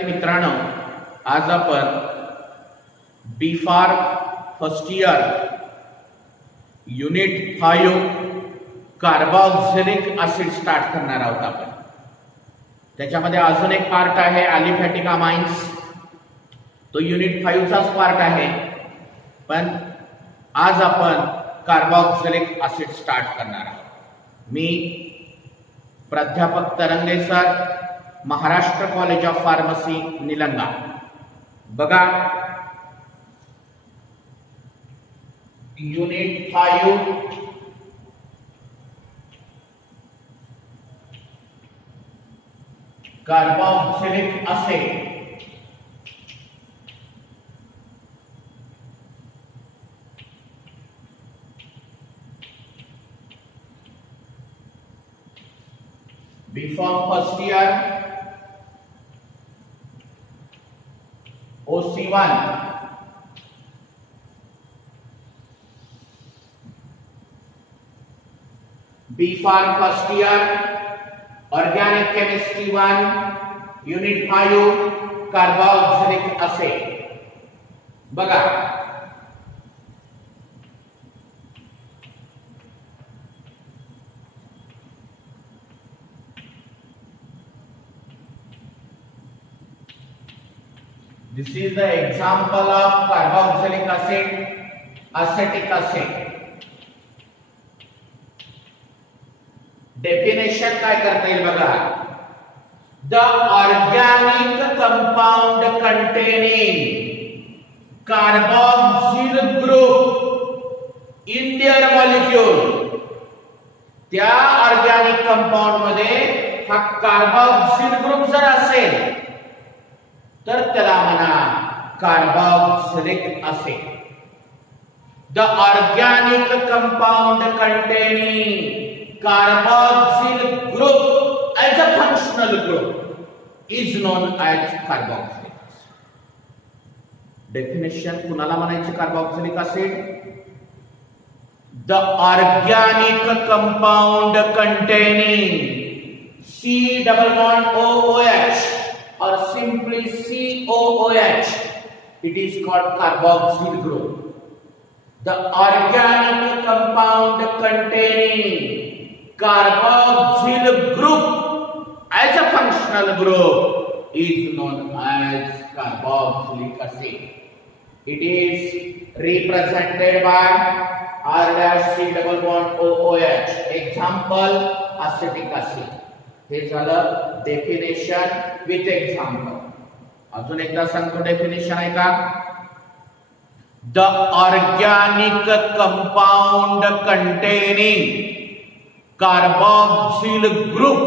मित्रांनो, आज आपण B pharm first year unit 5 carboxylic acid start करणार आहोत आपण। त्याच्यामध्ये अजून एक पार्ट आहे अलिफॅटिक अमाइन्स, तो युनिट 5 चाच पार्ट आहे, पण आज आपण कार्बोक्सिलिक ऍसिड स्टार्ट करणार आहोत। मी प्राध्यापक Tarange sir, Maharashtra college of pharmacy Nilanga. बघा, unit 5 carboxylic acid. B form first year OC1 B pharm first year organic chemistry 1 unit 5 carboxylic acid. बघा, this is the example of carboxylic acid, acetic acid. Definition काय करता येईल बघा, the organic compound containing carboxyl group in their molecule, त्या organic compound मध्ये हा carboxyl group जर असेल तर त्याला म्हणा carboxylic acid. The organic compound containing carboxyl group as a functional group is known as carboxylic acid. Definition कुणाला म्हणायचे carboxylic acid? The organic compound containing C double bond OOH or simply COOH, it is called carboxyl group. The organic compound containing carboxyl group as a functional group is known as carboxylic acid. It is represented by R-C double bond OOH. Example, acetic acid. हे झालं definition with example. अजून एकदा सांगतो definition आहे का? The organic compound containing carboxyl group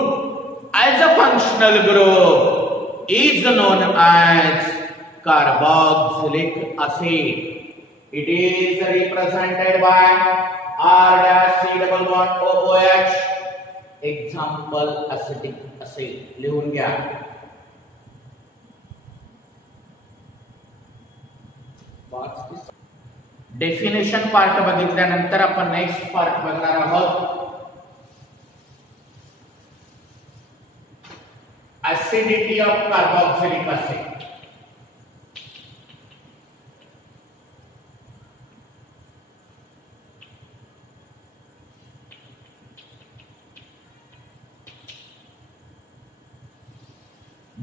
as a functional group is known as carboxylic acid. It is represented by R-C double bond OOH. Example acetic acid लिहून घ्या। Definition part बघितल्यानंतर आपण next part बघणार आहोत, acidity of carboxylic acid.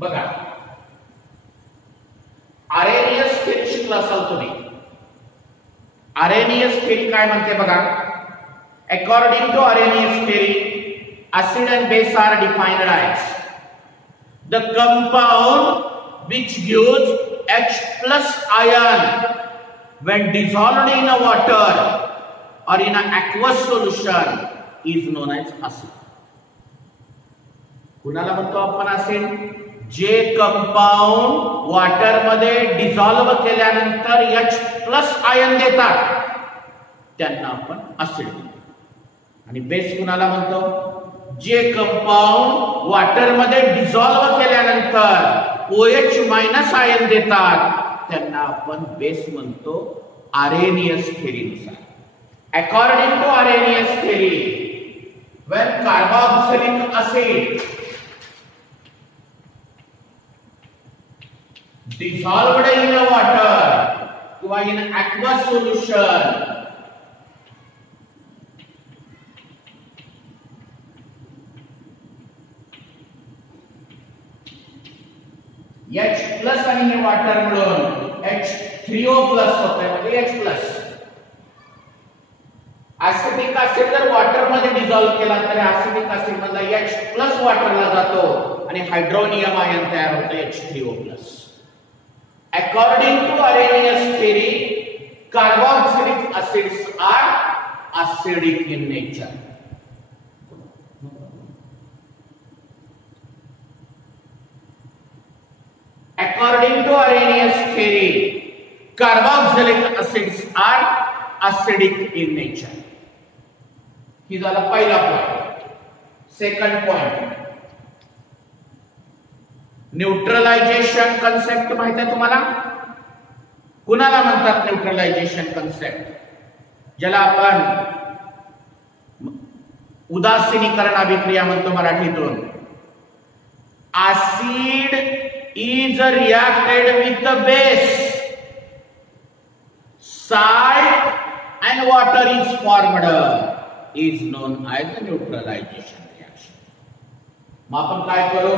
बघा, Arrhenius theory शिकला असाल तुम्ही। आरेनियस थेरी काय म्हणते बघा, according to Arrhenius theory acid and base are defined as the compound which gives H plus ion when dissolved in a water or in an aqueous solution is known as acid. कुणाला म्हणतो आपण acid? जे compound water मध्ये dissolve केल्यानंतर H plus ion देतात त्यांना आपण acid म्हणतो। आणि बेस कुणाला म्हणतो? जे कंपाऊंड वॉटर मध्ये डिझॉल्व केल्यानंतर OH मायनस आयन देतात त्यांना आपण बेस म्हणतो। आरेनियस थेरीनुसार, according to Arrhenius theory, when carboxylic acid dissolved in water किंवा in aqueous solution. H+ आणि हे वॉटर मिळून H3O+ होतंय म्हणजे H+. ऍसिटिक ऍसिड जर वॉटर मध्ये डिसॉल्व केला तर ऍसिटिक ऍसिड मधला H+ वॉटरला जातो आणि हायड्रोनियम आयन तयार होतो H3O+. According to Arrhenius theory, carboxylic acids are acidic in nature. According to Arrhenius theory, carboxylic acids are acidic in nature. ही झाला पहिला point. Second point, neutralisation concept माहित आहे तुम्हाला? कुणाला म्हणतात न्यूट्रलायझेशन कन्सेप्ट? ज्याला आपण उदासीनीकरण अभिक्रिया म्हणतो मराठीतून. Acid is reacted with the base, salt and water is formed, is known as the neutralization reaction. मग आपण काय करू?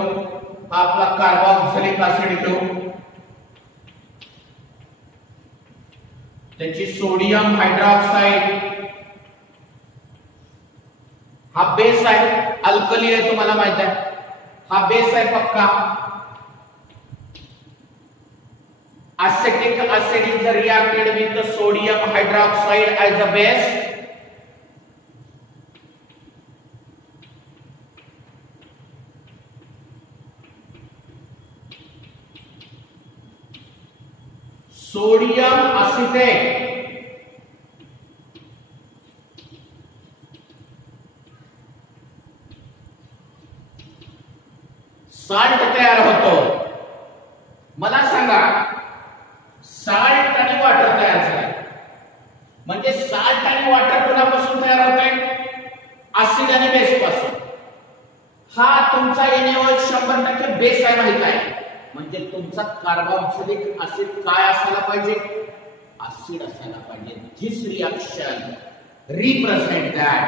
हा आपला कार्बोक्सिलिक ऍसिड घेऊ, त्याची सोडियम हायड्रॉक्साइड, हा बेस आहे, अल्कली आहे तुम्हाला माहित आहे, हा बेस आहे पक्का. Acetic acid is reacted with the sodium hydroxide as a base. Sodium acetate salt तयार होतो. मला सांगा, साल्ट आणि वॉटर तयार झाले म्हणजे साल्ट आणि वॉटर कोणापासून तयार होत आहे? ऍसिड आणि बेस पासून. हा तुमचा NaOH 100% बेस आहे माहित आहे. म्हणजे तुमचा कार्बोक्सिलिक ऍसिड काय असायला पाहिजे? ऍसिड असायला पाहिजे. This reaction represent that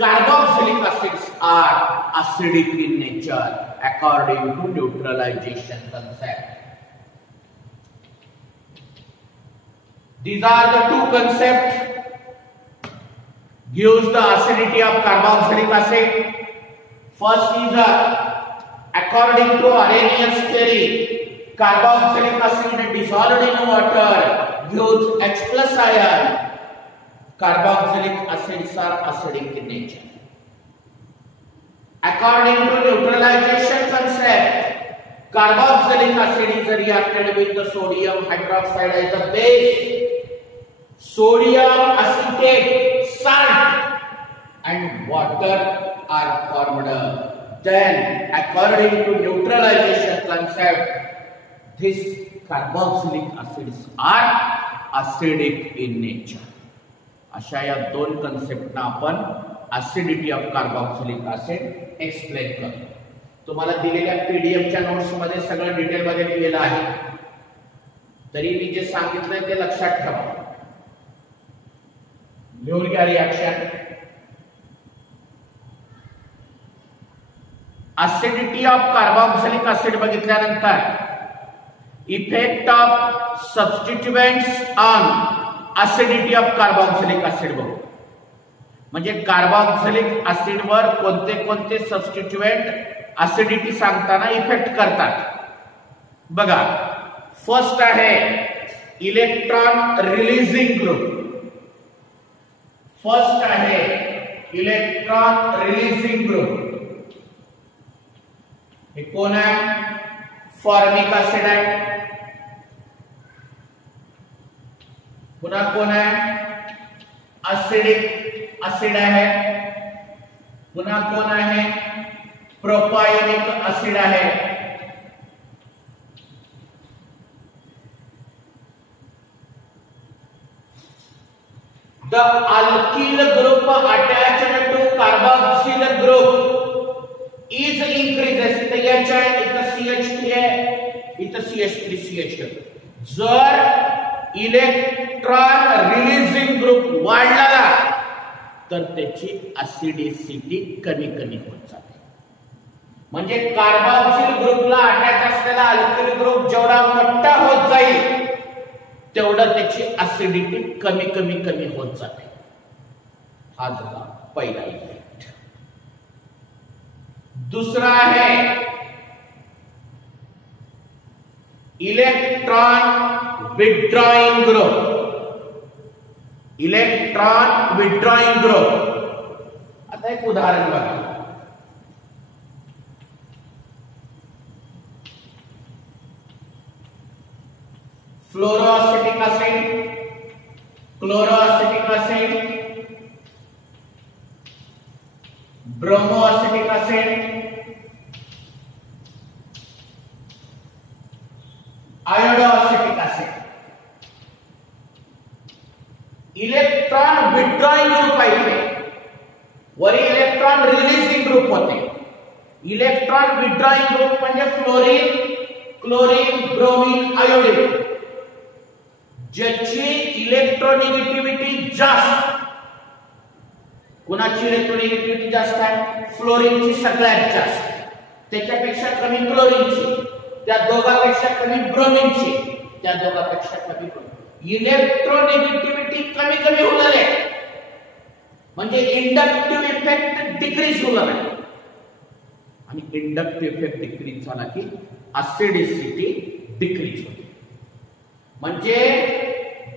carboxylic acids are acidic in nature according to neutralisation concept. These are the two concepts gives the acidity of carboxylic acid. First is according to Arrhenius theory, carboxylic acid dissolved in water gives H+ ion. Carboxylic acids are acidic in nature. According to neutralization concept, carboxylic acid is reacted with the sodium hydroxide as a base. Sodium acetate, salt and water are formed. Then according to neutralization concept, these carboxylic acids are acidic in nature. अशा या दोन कन्सेप्टना आपण acidity of carboxylic acid explain करतो. तुम्हाला दिलेल्या पीडीएफच्या नोट्स मध्ये सगळं डिटेल मध्ये लिहिलेलं आहे. तरी मी जे सांगितलंय ते लक्षात ठेवा. लिहून घ्या reaction. Acidity of carboxylic acid बघितल्यानंतर effect of substituents on acidity of carboxylic acid बघू. म्हणजे कार्बोक्सिलिक ऍसिड वर कोणते कोणते सबस्टिट्यूएंट ऍसिडिटी सांगताना इफेक्ट करतात बघा. फर्स्ट आहे इलेक्ट्रॉन रिलीजिंग ग्रुप. फर्स्ट आहे इलेक्ट्रॉन रिलीजिंग ग्रुप. हे कोण आहे? फॉर्मिक ऍसिड आहे. पुन्हा कोण आहे? ऍसिडिक ऍसिड आहे. पुन्हा कोण आहे? प्रोपायोनिक ऍसिड आहे. The alkyl group attached to carboxyl group is increases. इथं H आहे, इथं CH3 आहे, इथं इथं CH3CH2. जर इलेक्ट्रॉन रिलीजिंग ग्रुप वाढला तर त्याची ऍसिडिसिटी कमी कमी होत जाते. म्हणजे कार्बोक्सिल ग्रुपला अटॅच असलेला अल्किल ग्रुप जेवढा मोठा होत जाईल तेवढं त्याची ऍसिडिटी कमी कमी कमी होत जाते. हा झाला पहिला इफेक्ट. दुसरा आहे electron withdrawing group. Electron withdrawing group. आता एक उदाहरण बघा. Fluoroacetic acid, chloroacetic acid, bromoacetic acid, iodoacetic acid. Electron withdrawing group आहे. वरी इलेक्ट्रॉन रिलीजिंग ग्रुप होते. इलेक्ट्रॉन विथड्रॉइंग ग्रुप म्हणजे फ्लोरीन, क्लोरीन, ब्रोमीन, आयोडीन. ज्याची इलेक्ट्रोनिगेटिव्हिटी जास्त. कुणाची इलेक्ट्रोनिगेटिव्हिटी जास्त आहे? फ्लोरीनची सगळ्यात जास्त. त्याच्यापेक्षा कमी क्लोरीनची, त्या दोघांपेक्षा कमी ब्रोमीनची, त्या दोघांपेक्षा कमी ब्रोमीन. इलेक्ट्रोनिगेटिव्हिटी कमी कमी होणार आहे म्हणजे इंडक्टिव्ह इफेक्ट डिक्रीज होणार आहे. आणि इंडक्टिव्ह इफेक्ट डिक्रीज झाला की ऍसिडिसिटी डिक्रीज होते. म्हणजे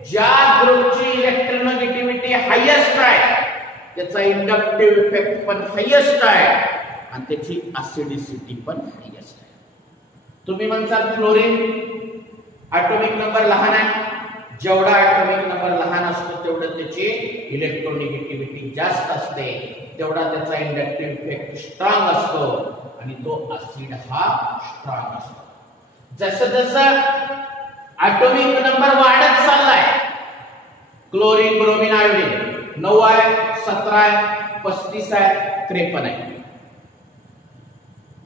ज्या ग्रुपची इलेक्ट्रोनिगेटिव्हिटी हायेस्ट आहे त्याचा इंडक्टिव्ह इफेक्ट पण हायेस्ट आहे आणि त्याची ऍसिडिसिटी पण हायेस्ट आहे. तुम्ही म्हणसाल फ्लोरीन ऍटॉमिक नंबर लहान आहे. जेवढा ऍटॉमिक नंबर लहान असतो तेवढं त्याची इलेक्ट्रोनिगेटिव्हिटी जास्त असते, तेवढा त्याचा इंडक्टिव्ह इफेक्ट स्ट्रॉंग असतो आणि तो ऍसिड हा स्ट्रॉंग असतो. जसं जसं ऍटॉमिक नंबर वाढत चाललाय, क्लोरीन, ब्रोमीन, आयोडीन 9 आहे, 17 आहे, 35 आहे, 53 आहे.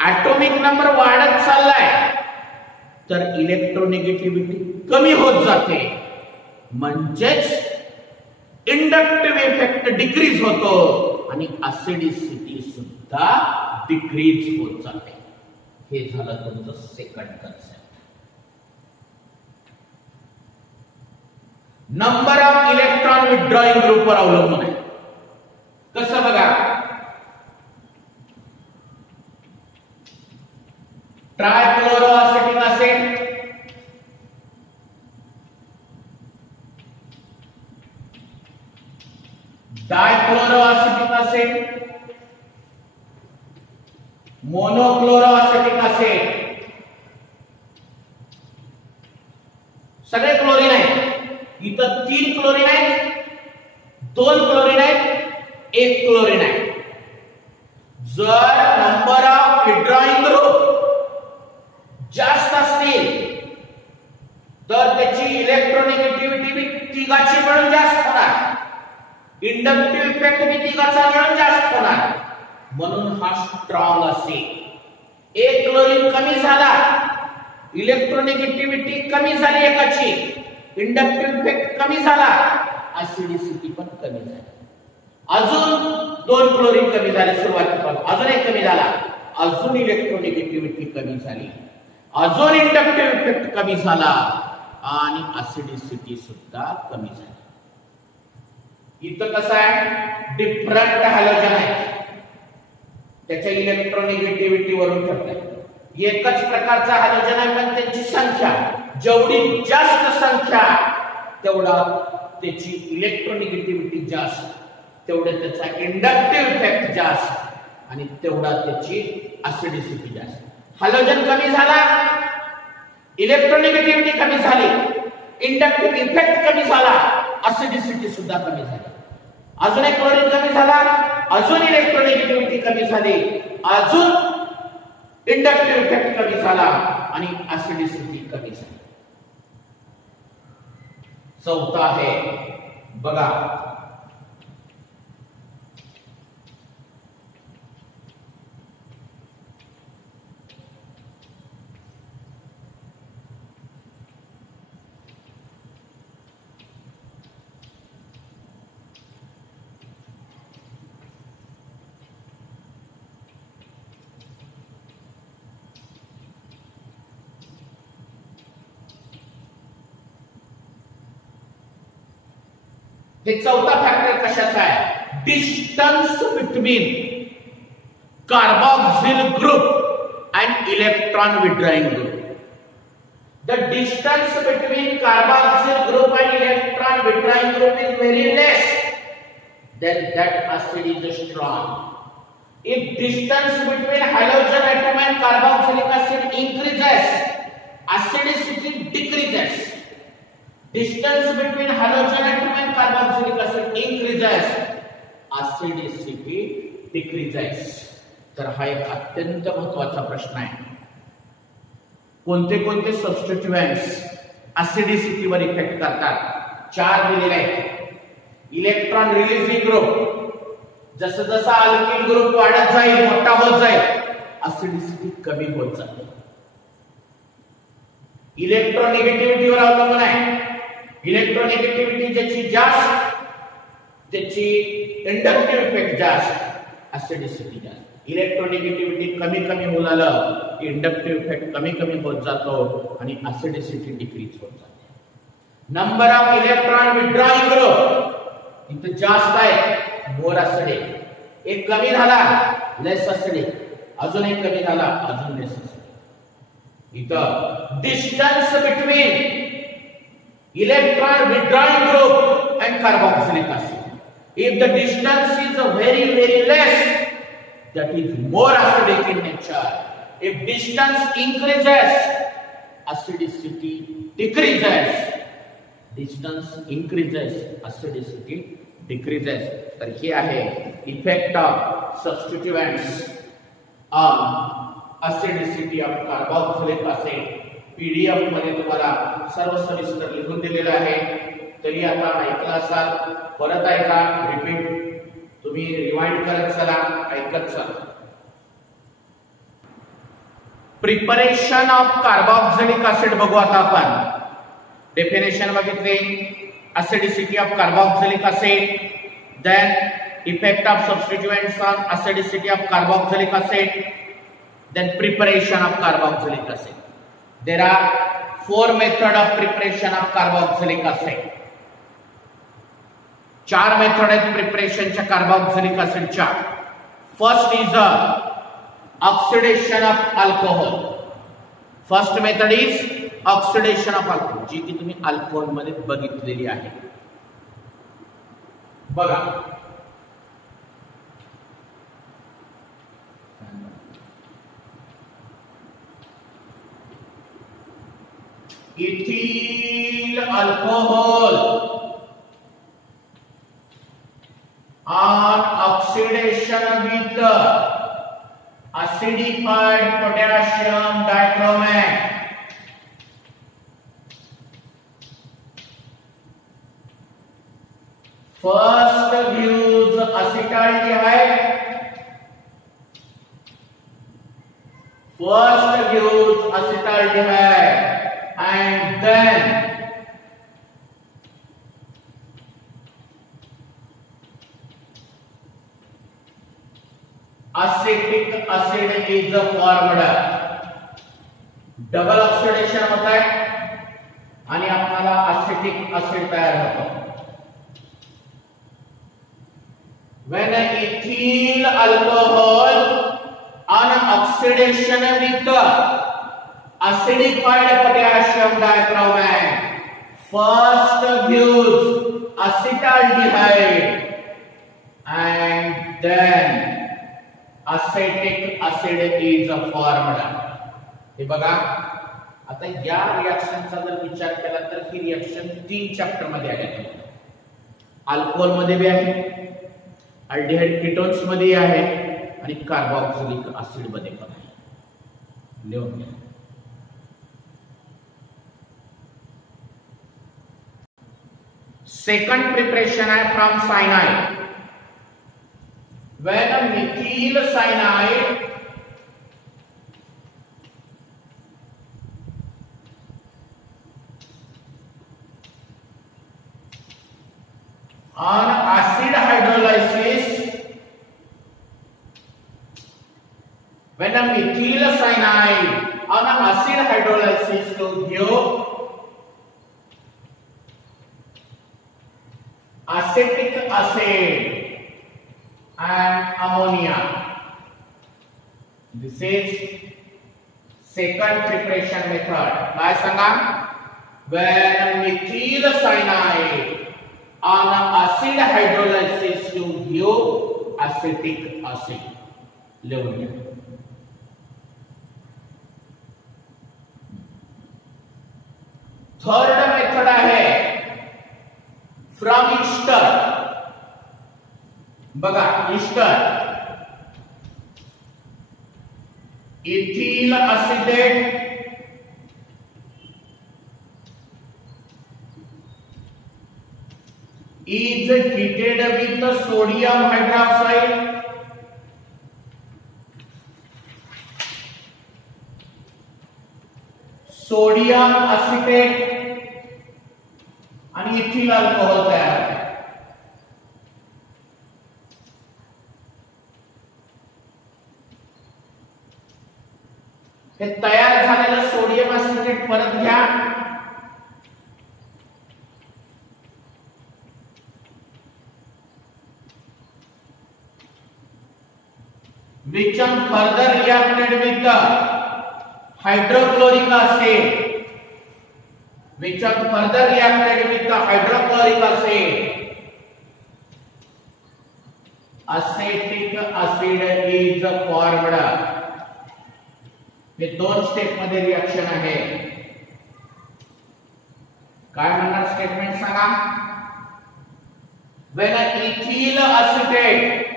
ऍटॉमिक नंबर वाढत चाललाय तर इलेक्ट्रोनिगेटिव्हिटी कमी होत जाते. म्हणजेच इंडक्टिव्ह इफेक्ट डिक्रीज होतो आणि ऍसिडिसिटी सुद्धा डिक्रीज होत जाते. हे झालं तुमचं second concept. Number of electron withdrawing group वर अवलंबून आहे. कसं बघा, trichloroacetic acid, dichloroacetic acid, monochloroacetic acid, सगळे क्लोरीन आहेत. इथं 3 क्लोरीन आहेत, 2 क्लोरीन आहेत, 1 क्लोरीन आहे. जर नंबर ऑफ विथड्रॉइंग ग्रुप जास्त असतील तर त्याची इलेक्ट्रोनिगेटिव्हिटी तिघाची मिळून जास्त होणार, इंडक्टिव्ह इफेक्ट बी तिघाचा मिळून जास्त होणार. म्हणून हा स्ट्रॉंग असेल. 1 क्लोरीन कमी झाला, इलेक्ट्रोनिगेटिव्हिटी कमी झाली एकाची, इंडक्टिव्ह इफेक्ट कमी झाला, ऍसिडिसिटी पण कमी झाली. अजून 2 क्लोरीन कमी झाले सुरुवातीपासून, अजून 1 कमी झाला, अजून इलेक्ट्रोनिगेटिव्हिटी कमी झाली, अजून इंडक्टिव्ह इफेक्ट कमी झाला आणि ऍसिडिसिटी सुद्धा कमी झाली. इथं कसं आहे, डिफरंट हॅलोजन आहे, त्याच्या इलेक्ट्रोनिगेटिव्हिटी वरून ठरते. एकच प्रकारचा हॅलोजन आहे पण त्यांची संख्या जेवढी जास्त संख्या तेवढा त्याची इलेक्ट्रोनिगेटिव्हिटी जास्त, तेवढं त्याचा इंडक्टिव्ह इफेक्ट जास्त आणि तेवढा त्याची ऍसिडिसिटी जास्त. हॅलोजन कमी झाला, इलेक्ट्रोनिगेटिव्हिटी कमी झाली, इंडक्टिव्ह इफेक्ट कमी झाला, ऍसिडिसिटी सुद्धा कमी झाली. अजून 1 क्लोरीन कमी झाला, अजून इलेक्ट्रोनिगेटिव्हिटी कमी झाली, अजून इंडक्टिव्ह इफेक्ट कमी झाला आणि ऍसिडिसिटी कमी झाली. चौथा आहे बघा, हे चौथा फॅक्टर कशाचा आहे? Distance between carboxyl group and electron withdrawing group. The distance between carboxyl group and electron withdrawing group is very less, then that acid is strong. If distance between halogen atom and carboxylic acid increases, acidity decreases. Distance between halogen atom and carboxylic acid increases, acidity decreases. तर हा एक अत्यंत महत्त्वाचा प्रश्न आहे. कोणते कोणते सबस्टिट्यूएंट्स ऍसिडिसिटीवर इफेक्ट करतात? 4 दिलेले आहेत. इलेक्ट्रॉन रिलीजिंग ग्रुप, जसं जसं अल्किल ग्रुप वाढत जाईल, मोठा होत जाईल, ऍसिडिसिटी कमी होत जाते. इलेक्ट्रोनेगेटिव्हिटीवर अवलंबून आहे. इलेक्ट्रोनेगेटिव्हिटी ज्याची जास्त त्याची इंडक्टिव्ह इफेक्ट जास्त, ऍसिडिसिटी जास्त. इलेक्ट्रोनेगेटिव्हिटी कमी कमी होऊ लागलं की इंडक्टिव्ह इफेक्ट कमी कमी होत जातो आणि ऍसिडिसिटी डिक्रीज होत जाते. Number of electron withdrawing group इथे जास्त आहे, मोर ऍसिडिक. एक कमी झाला लेस ऍसिडिक, अजून एक कमी झाला अजून लेस ऍसिडिक. इथं distance between electron withdrawing group and carboxylic acid, if the distance is very very less, that is more acidic in nature. If distance increases, acidity decreases. Distance increases, acidity decreases. तर हे आहे effect of substituents on acidity of carboxylic acid. PDF मध्ये तुम्हाला सर्व सविस्तर लिहून दिलेलं आहे. तरी आता ऐकला असाल, परत ऐका, रिपीट तुम्ही रिवाइंड करत चला, ऐकत चला. प्रिपरेशन ऑफ कार्बोक्सिलिक ऍसिड बघू आता आपण. डेफिनेशन बघितली, acidicity of carboxylic acid, then effect of substituents on acidicity of carboxylic acid, then preparation of carboxylic acid. There are 4 method of preparation of carboxylic acid. 4 method आहेत प्रिपरेशनच्या carboxylic ऍसिडच्या. First is oxidation of alcohol. First method is oxidation of alcohol, जी की तुम्ही alcohol मध्ये बघितलेली आहे. बघा, ethyl alcohol on oxidation with acidified potassium dichromate. First gives acetaldehyde. First gives acetaldehyde and then acetic acid is formed. Double oxidation होत आहे आणि आपल्याला असिटिक ऍसिड तयार होतो. when ethyl alcohol on oxidation with acidified potassium dichromate first gives acetaldehyde and then acetic acid is formed. हे बघा, आता या रिएक्शनचा जर विचार केला तर ही रिएक्शन 3 चॅप्टर मध्ये आहे. अल्कोहोल मध्ये भी आहे, अल्डिहाइड कीटोन्स मध्ये आहे आणि कार्बोक्सिलिक ऍसिड मध्ये पण आहे. लिहून घ्या. सेकंड प्रिपरेशन आहे from cyanide. when a methyl cyanide on acid hydrolysis, when a methyl cyanide on acid hydrolysis to give acetic acid and ammonia. This is second preparation method. काय सांगा? When methyl cyanide on acid hydrolysis to give acetic acid. लिहून घ्या. Third method आहे from Easter. बघा Easter ethyl acetate is heated with sodium hydroxide sodium acetate आणि ethyl alcohol तयार होते. हे तयार झालेलं सोडियम एसिटेट परत घ्या. which are further reacted with the hydrochloric acid, which are further reacted with the hydrochloric acid. Acetic acid is formed. हे दोन स्टेप मध्ये रिएक्शन आहे. काय म्हणणार स्टेटमेंट सांगा? when ethyl acetate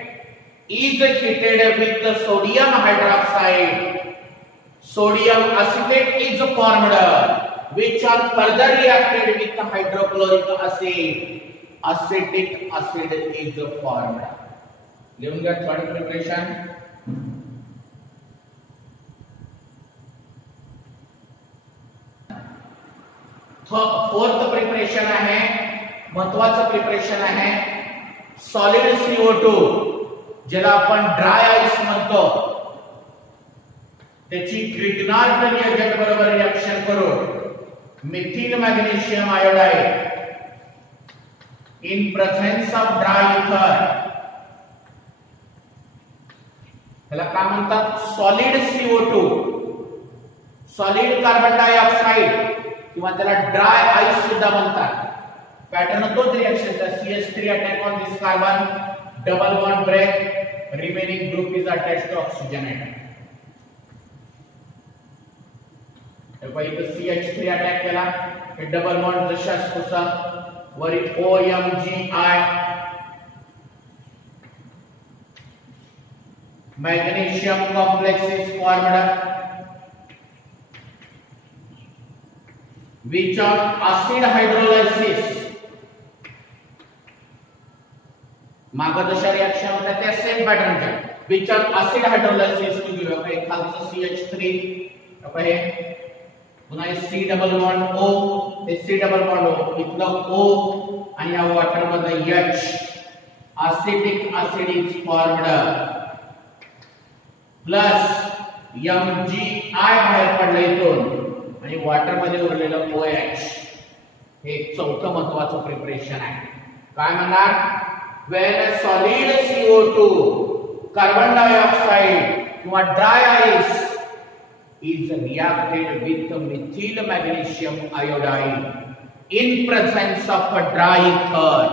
is heated with the sodium hydroxide, sodium acetate is formed, which are further reacted with the hydrochloric acid. Acetic acid is formed. लिहून घ्या third preparation. Fourth preparation आहे, महत्वाचं प्रिपरेशन आहे सॉलिड CO2, ज्याला आपण dry ice म्हणतो. त्याची Grignard reagent बरोबर रिएक्शन करून Mithil magnesium iodide in presence of dry ether, त्याला काय म्हणतात? Solid CO2, solid carbon dioxide किंवा त्याला ड्राय आईस सुद्धा म्हणतात. पॅटर्न तोच रिएक्शनचा. CH3 attack on this carbon, double bond break, remaining group is attached to oxygen atom. तर इथे CH3 अटॅक केला, हे डबल बॉन्ड जशास तसा worry OMgI, magnesium complex is formed, which on acid hydrolysis माग जशा रिएक्शन होत्या त्या सेम पॅटर्नच्या. which on acid hydrolysis to give a खालचं CH3 हे पुन्हा C डबल बॉन्ड O, हे C डबल बॉन्ड O, इथलं O आणि या वॉटर मध्ये H, acetic acid is formed, plus Mgi बाहेर पडलं इथून आणि वॉटर मध्ये उरलेलं OH. हे चौथं महत्वाचं प्रिपरेशन आहे. काय म्हणणार? when a solid CO2, carbon dioxide किंवा dry ice is reacted with methyl magnesium iodide in presence of a dry ether,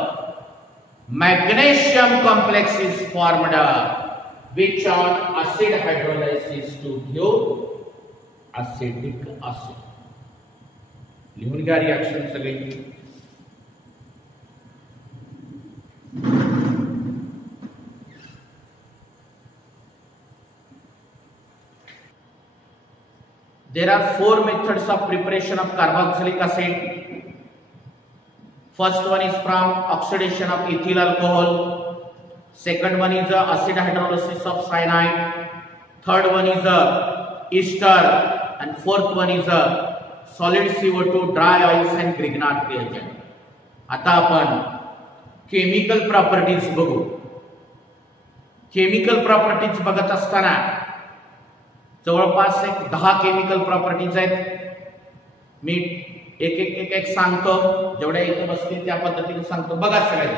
magnesium complex is formed, which on acid hydrolysis to give acetic acid. लिहून घ्या रिएक्शन सगळी. There are four methods of preparation of carboxylic acid. First one is from oxidation of ethyl alcohol. Second one is acid hydrolysis of cyanide. Third one is ester, and fourth one is solid CO2, dry ice and Grignard reagent. आता आपण chemical properties बघू. Chemical properties बघत असताना जवळपास एक 10 chemical properties आहेत. मी एक एक एक एक सांगतो, जेवढ्या इथे बसतील त्या पद्धतीने सांगतो. बघा सगळे.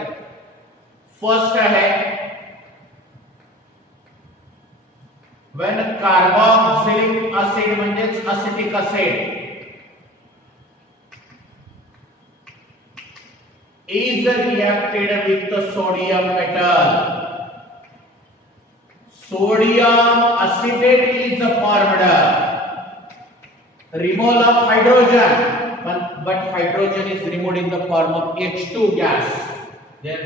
फर्स्ट आहे when carboxylic acid म्हणजेच acetic acid is reacted with the sodium metal, sodium acetate is formed, removal of hydrogen, but hydrogen is removed in the form of H2 gas. Then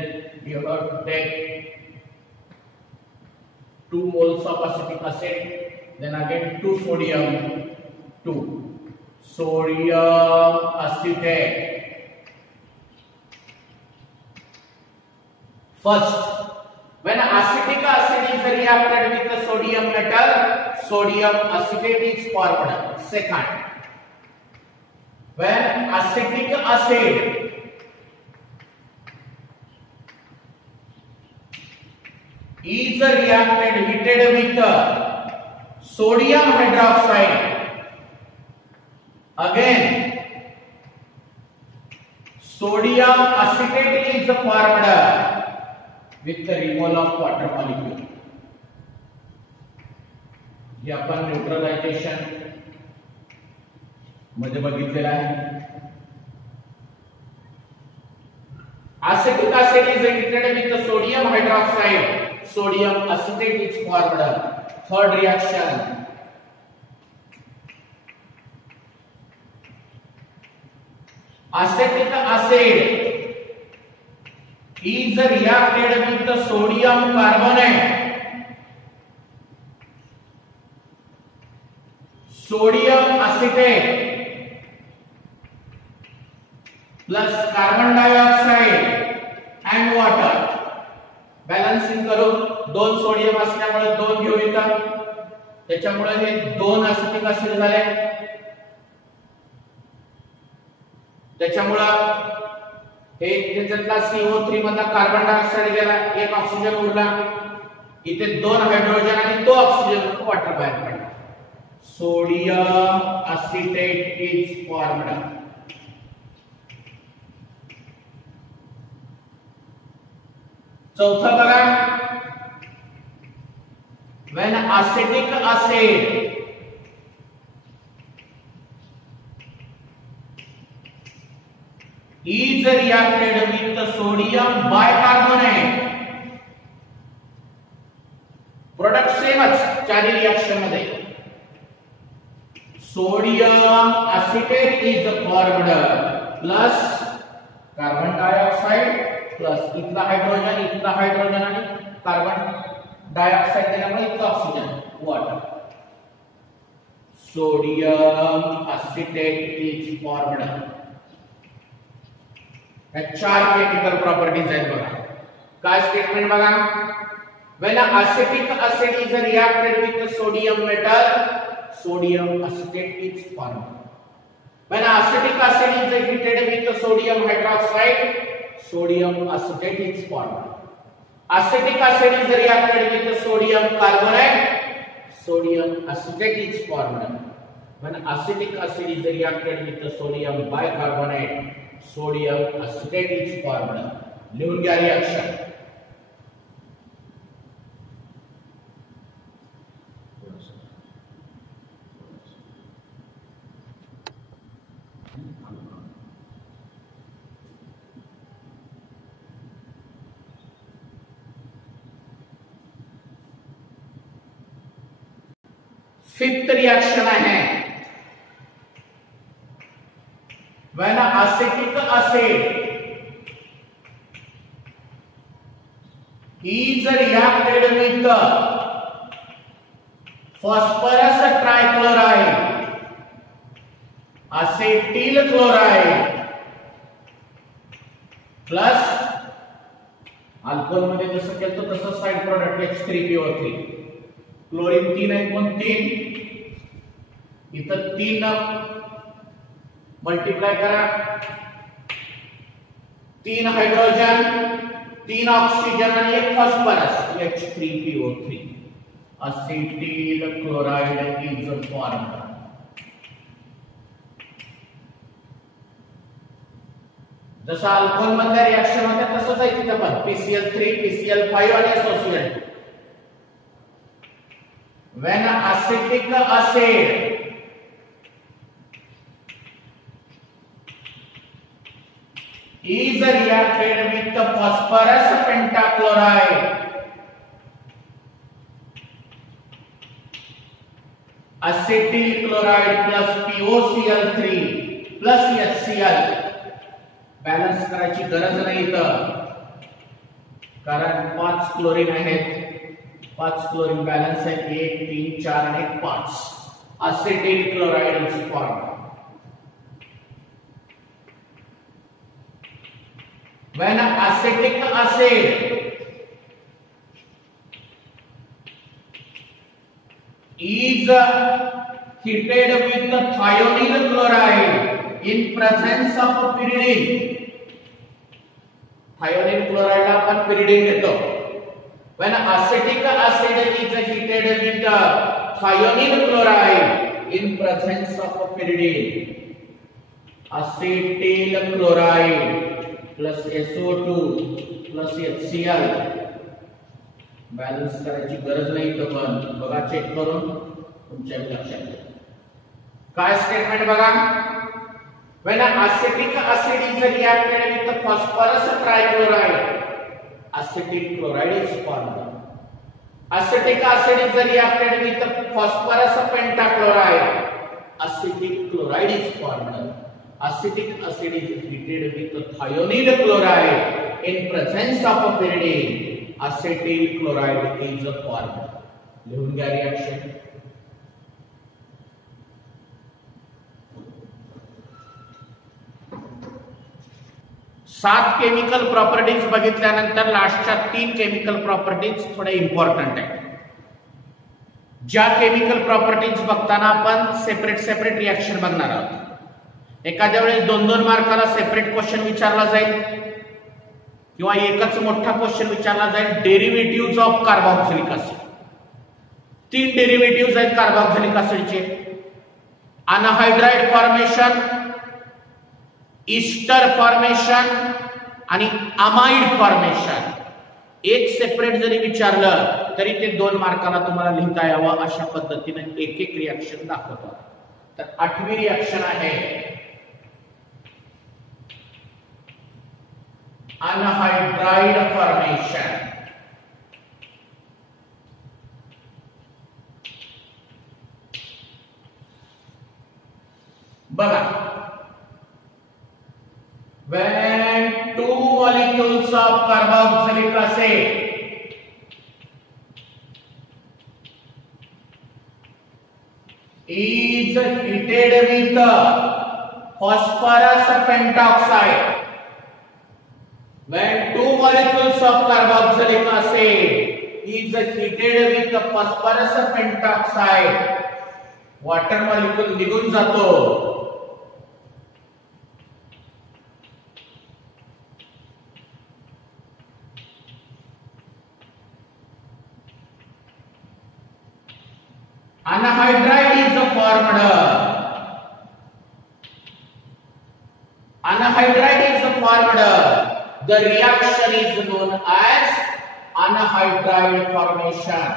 you have to take 2 moles of acetic acid, then again 2 sodium, 2 sodium acetate. First, when acetic acid is reacted with the sodium metal, sodium acetate is formed. Second, when acetic acid is reacted heated with sodium hydroxide, again sodium acetate is formed with the removal of water molecule. हे आपण न्यूट्रलायझेशन मध्ये बघितलेलं आहे. Acetic acid is heated with the sodium hydroxide, sodium acetate is formed. Third reaction, acetic acid is reacted with the sodium carbonate, sodium acetate plus carbon dioxide and water. Balancing करून 2 सोडियम असल्यामुळे 2 घेऊ इथं, त्याच्यामुळे हे 2 acetic acid झाले. त्याच्यामुळे हे त्याच्यातला CO3 मधला carbon dioxide गेला, एक ऑक्सिजन उरला, इथे 2 हायड्रोजन आणि 2 ऑक्सिजन वॉटर बाहेर पडला. Sodium acetate is formed. चौथा बघा, when acetic acid is reacted with the sodium bicarbonate, product सेमच चारी रिएक्शन मध्ये. Sodium acetate is formed plus carbon dioxide plus इथला हायड्रोजन आणि कार्बन डायऑक्साइड दिल्यामुळे इथला oxygen, water. Sodium acetate is formed. या 4 केमिकल प्रॉपर्टीज आहेत बघा. काय स्टेटमेंट बघा, when acetic acid is reacted with the sodium metal, sodium acetate is formed. When acetic acid is heated with the sodium hydroxide, sodium acetate is formed. Acetic acid is reacted with the sodium carbonate, sodium acetate is formed. When acetic acid is reacted with the sodium bicarbonate, sodium acetate is formed. लिहून घ्या reaction. Fifth reaction है when acetic acid is reacted with the phosphorus trichloride, acetyl chloride plus alcohol मध्ये जसं केलं तसं side product H3PO3. Chlorine 3 आहे, कोण 3, इथं 3 मल्टीप्लाय करा, 3 हायड्रोजन, 3 ऑक्सिजन आणि 1 phosphorus, H3PO3. acetyl chloride is formed. जसं अल्कोहोल मधल्या रिएक्शन होत्या तसंच आहे तिथं पण PCl3 PCl5 आणि SOCl2. when acetic acid is reacted with the phosphorus pentachloride, acetyl chloride plus POCl3 plus HCl balance करायची गरज नाही इथं, कारण 5 क्लोरीन आहेत, 5 क्लोरीन बॅलन्स आहे, 1 3 4 आणि 5. acetyl chloride is formed. when acetic acid is heated with the thionyl chloride in presence of pyridine, thionyl chloride ला आपण pyridine घेतो. when acetic acid is heated with the thionyl chloride in presence of pyridine, acetyl chloride plus SO2 plus HCl balance करायची गरज नाही तर पण बघा चेक करून तुमच्या लक्षात घ्या. काय स्टेटमेंट बघा, when acetic acid is reacted with the phosphorus trichloride, acetic chloride is formed. acetic acid is reacted with the phosphorus pentachloride, acetic chloride is formed. acetic acid is heated with the thionyl chloride in presence of pyridine, acetyl chloride is formed. लिहून घ्या रिएक्शन. सात chemical properties बघितल्यानंतर लास्टच्या 3 chemical properties थोडे इम्पॉर्टंट आहेत. ज्या chemical properties बघताना आपण सेपरेट रिएक्शन बघणार आहोत. एखाद्या वेळेस 2-2 मार्काला सेपरेट क्वेश्चन विचारला जाईल किंवा एकच मोठा क्वेश्चन विचारला जाईल. Derivatives of carboxylic acid, 3 derivatives आहेत कार्बोक्सिलिक ऍसिडचे. अनहायड्राइड फॉर्मेशन, ईस्टर फॉर्मेशन आणि अमाइड फॉर्मेशन. एक सेपरेट जरी विचारलं तरी ते 2 मार्काला तुम्हाला लिहिता यावं अशा पद्धतीने एक रिएक्शन दाखवतो. तर 8वी रिएक्शन आहे अनहायड्राइड फॉर्मेशन. बघा, when 2 molecules of carboxylic acid is heated with phosphorus pentoxide, when 2 molecules of carboxylic acid is heated with phosphorus pentoxide, water molecule निघून जातो. Anhydride is formed. Anhydride is formed. The reaction is known as anhydride formation.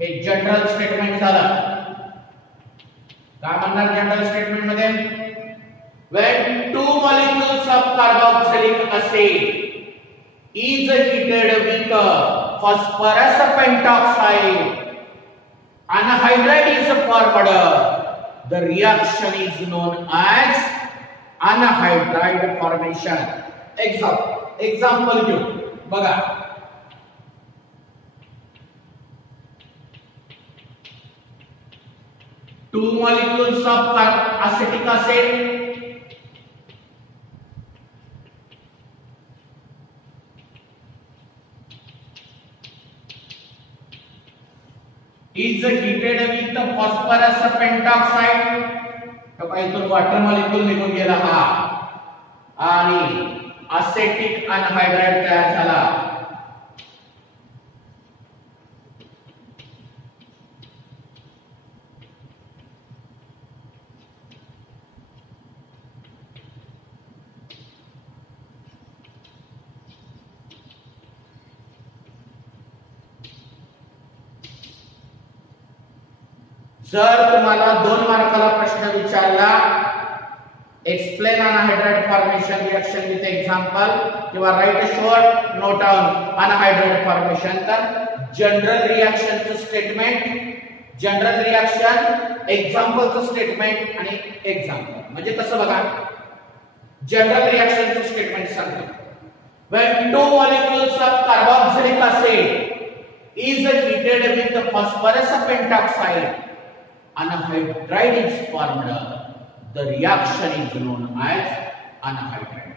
Hey general statement झालं. काय म्हणणार general statement मध्ये, when 2 molecules of carboxylic acid is heated with phosphorus pentoxide, anhydride is formed. The reaction is known as anhydride formation. Example घेऊ. बघा, two molecules of acetic acid is heated with the phosphorus pentoxide. तो काही तो water molecule निघून गेला हा आणि ascetic anhydride तयार झाला. जर तुम्हाला 2 मार्काला प्रश्न विचारला explain anhydride formation reaction with example किंवा write a short note on anhydride formation, तर जनरल रिएक्शनचं स्टेटमेंट, जनरल रिएक्शन, एक्झाम्पलचं स्टेटमेंट आणि एक्झाम्पल म्हणजे कसं बघा. जनरल रिएक्शनचं स्टेटमेंट सांगतो. When two molecules of carboxylic acid is heated with phosphorus pentoxide, anhydride is formed. The reaction is known as anhydride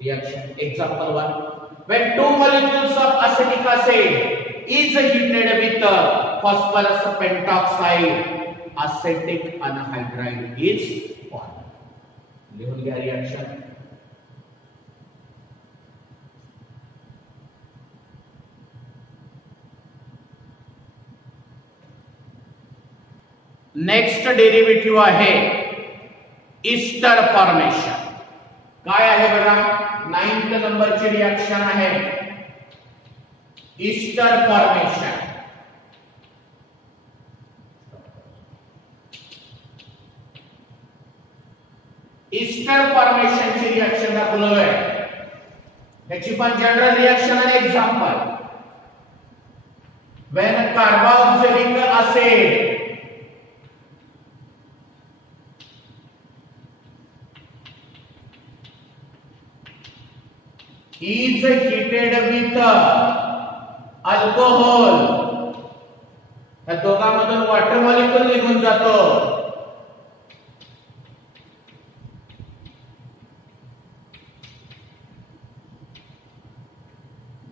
reaction. Example 1. When two molecules of acetic acid is heated with phosphorus pentoxide, acetic anhydride is formed. लिहून घ्या reaction. Next derivative आहे ester formation. काय आहे बघा, 9th नंबरची reaction आहे ester फॉर्मेशन. ईस्टर फॉर्मेशनची रिएक्शन दाखवलोय. त्याची पण जनरल रिएक्शन आणि example. When carboxylic acid is heated with alcohol, या दोघांमधून वॉटर मॉलिक्यूल निघून जातो.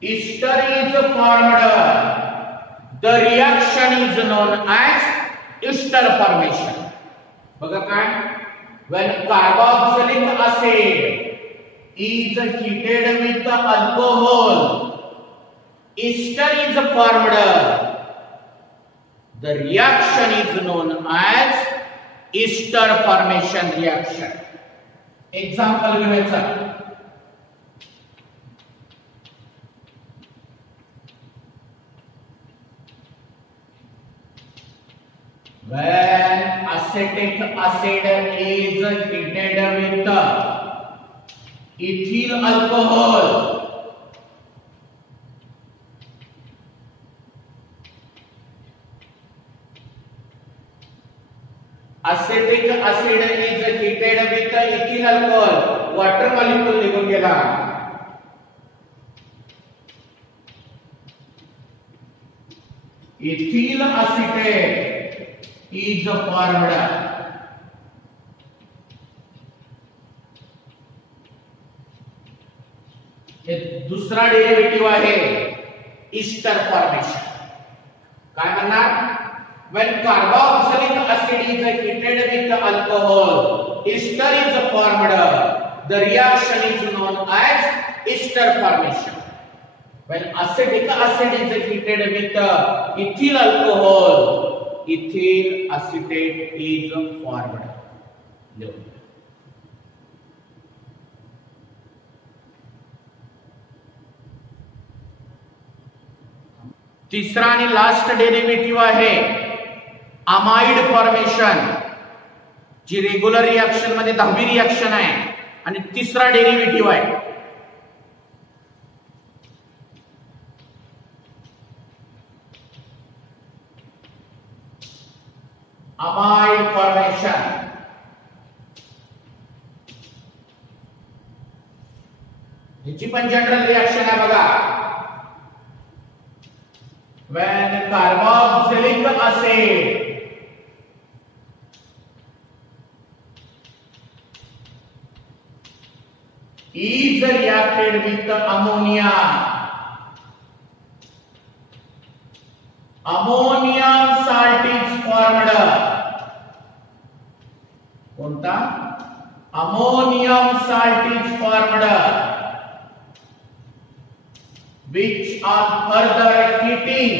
ester is formed. The reaction is known as ester formation. बघा काय, when carboxylic acid is heated with alcohol, ester is formed. The reaction is known as ester formation reaction. Example घेऊया. When acetic acid is heated with ethyl alcohol, acetic acid is heated with ethyl alcohol, water molecule निघून गेला. ethyl acetate is formed. दुसरा डेरिव्हेटिव्ह आहे ester formation. काय म्हणणार, when carboxylic acid is heated with alcohol, ester is formed. The reaction is known as ester formation. When acetic acid is heated with ethyl alcohol, ethyl acetate is formed. तिसरा आणि last derivative आहे amide formation, जी regular reaction मध्ये 10वी रिएक्शन आहे आणि तिसरा डेरिव्हेटिव्ह आहे. Amide formation. ह्याची पण जनरल रिएक्शन आहे बघा. When carboxylic acid is reacted with ammonia, ammonium salt is formed. कोणता, ammonium salt is formed, which are further heating.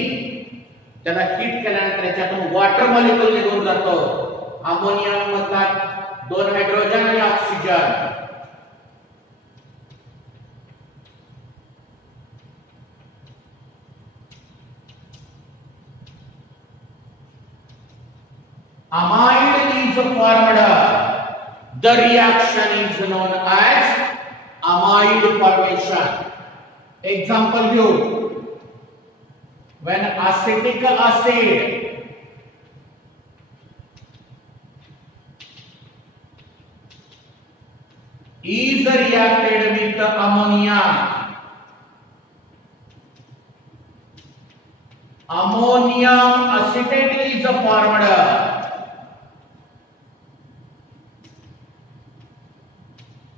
त्याला हीट केल्यानंतर त्याच्यातून वॉटर मॉलिक्यूल निघून जातो. अमोनियम मधला 2 हायड्रोजन आणि oxygen. amide is formed, the reaction is known as amide formation. Example घेऊ. When acetic acid is reacted with ammonia, ammonium acetate is formed.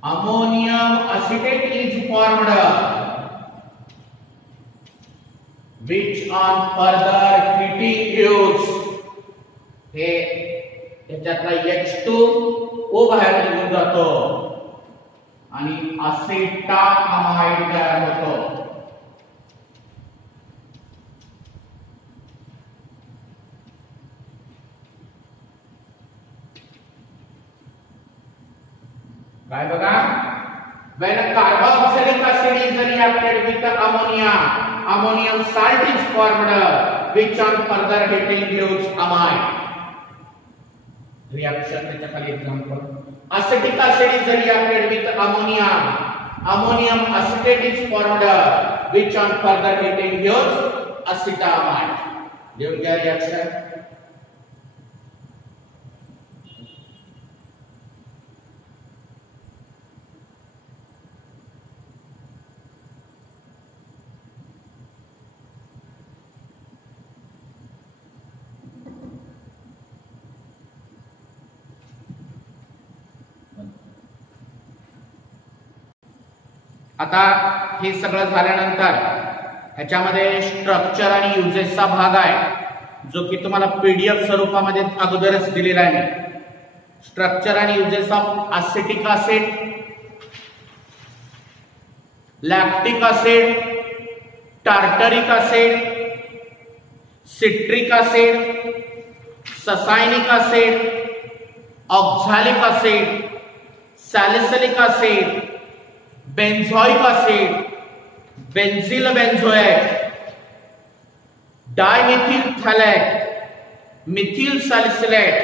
Ammonium acetate is formed, which on further heating gives, हे याच्यातला H2O बाहेर निघून जातो आणि असेटामाइड तयार होतो. काय बघा, when carboxylic acid is reacted with ammonia, ammonium salt is formed, which on further heating gives amide. Reaction त्याच्या खाली example. Acetic acid is reacted with ammonia, ammonium acetate is formed, which on further heating gives acetamide. लिहून घ्या reaction. आता हे सगळं झाल्यानंतर ह्याच्यामध्ये स्ट्रक्चर आणि युजेसचा भाग आहे, जो की तुम्हाला पीडीएफ स्वरूपामध्ये अगोदरच दिलेला आहे. स्ट्रक्चर आणि uses of acetic acid, lactic acid, tartaric acid, citric acid, succinic acid, oxalic acid, salicylic acid, benzoic acid, benzyl benzoate, dimethyl phthalate, methyl salicylate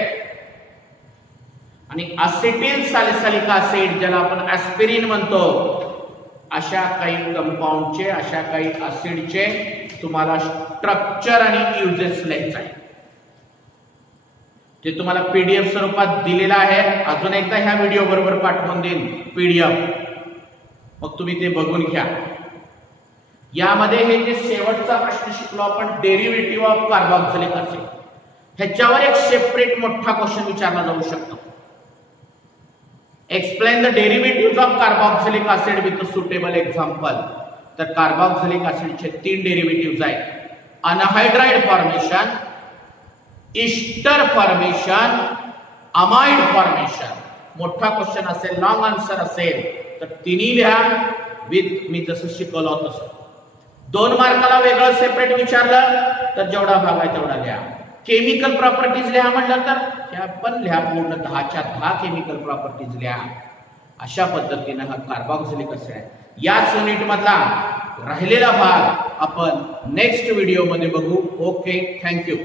आणि असेटिल सॅलिसिलिक ऍसिड, ज्याला आपण ऍस्पिरिन म्हणतो, अशा काही कंपाऊंडचे, अशा काही ऍसिडचे तुम्हाला स्ट्रक्चर आणि युजेस लिहायचं आहे. ते तुम्हाला पीडीएफ स्वरूपात दिलेलं आहे. अजून एकदा ह्या व्हिडिओ बरोबर पाठवून देईन पीडीएफ, मग तुम्ही ते बघून घ्या. यामध्ये हे जे शेवटचा प्रश्न शिकलो आपण, डेरिव्हेटिव्ह ऑफ कार्बोक्सिलिक ऍसिड, ह्याच्यावर एक सेपरेट मोठा क्वेश्चन विचारला जाऊ शकतो. Explain the derivative of carboxylic acid with suitable example. तर कार्बोक्सिलिक ऍसिडचे 3 डेरिव्हेटिव्ह आहेत: anhydride formation, ester formation, amide formation. मोठा क्वेश्चन असेल, लॉंग आन्सर असेल तर तिन्ही लिहा विथ मी जसं शिकवलं तसं. 2 मार्काला वेगळं सेपरेट विचारलं तर जेवढा भाग आहे तेवढा लिहा. केमिकल प्रॉपर्टीज लिहा म्हटलं तर ह्या पण लिहा, पूर्ण 10च्या 10 केमिकल प्रॉपर्टीज लिहा. अशा पद्धतीने हा कार्बोक्सिलिक ऍसिड आहे. याच युनिट मधला राहिलेला भाग आपण नेक्स्ट व्हिडिओ मध्ये बघू. Okay, thank you.